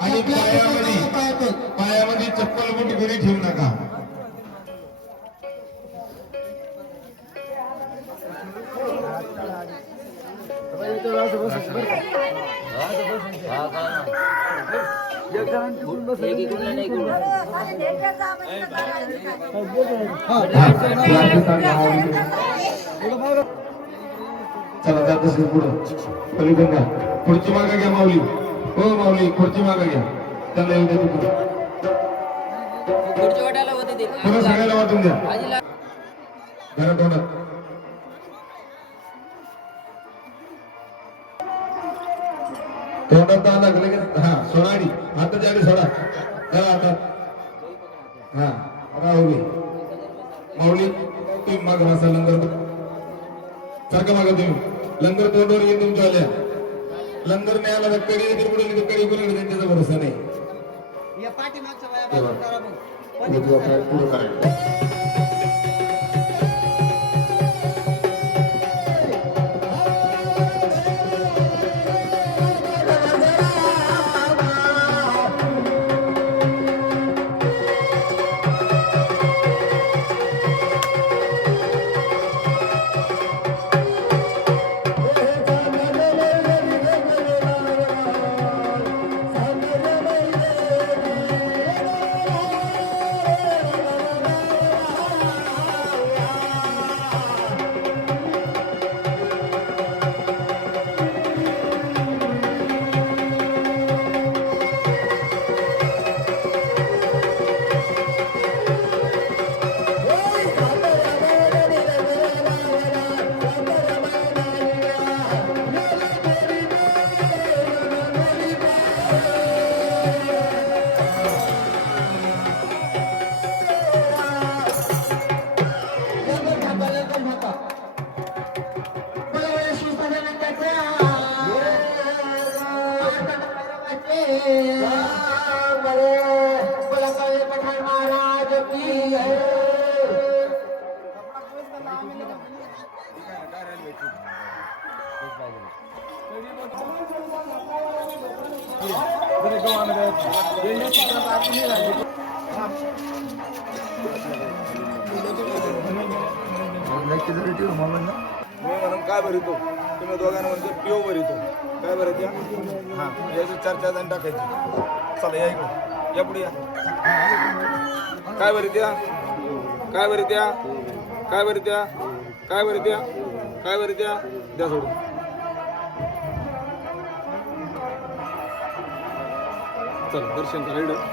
आणि पायामध्ये चप्पल बूट घरी ठेवू नका. चला जात असेल पुढं पलीकडे खुर्ची मागा घ्या माऊली. हो माऊली खुर्ची मागा घ्या. त्यांना येऊ द्या तिकडे पुन्हा सगळ्याला वाटून द्या घरात होणार. तोंडात दान लागलं की हा सोनाडी आता जाडी सोडा आता हा राहुली माऊली तुम्ही माग मासा लंगर सारखं मागा तुम्ही लंगर तोंडावर येऊन तुमच्या आल्या लंगर नाही आला तर कडी येते पुढे कडी बोलली त्यांच्याचा भरोसा नाही. पुढे करायचं म्हणून काय भरितो तुम्ही दोघांना म्हणजे पिओ भरितो काय भरत या हा याची 4-4 जण टाकायची. चला या इकडे या पुढे या. काय भरित या काय भरित या काय भरित या काय भरित या काय भरित या द्या सोडून. चला दर्शन करा इकडं.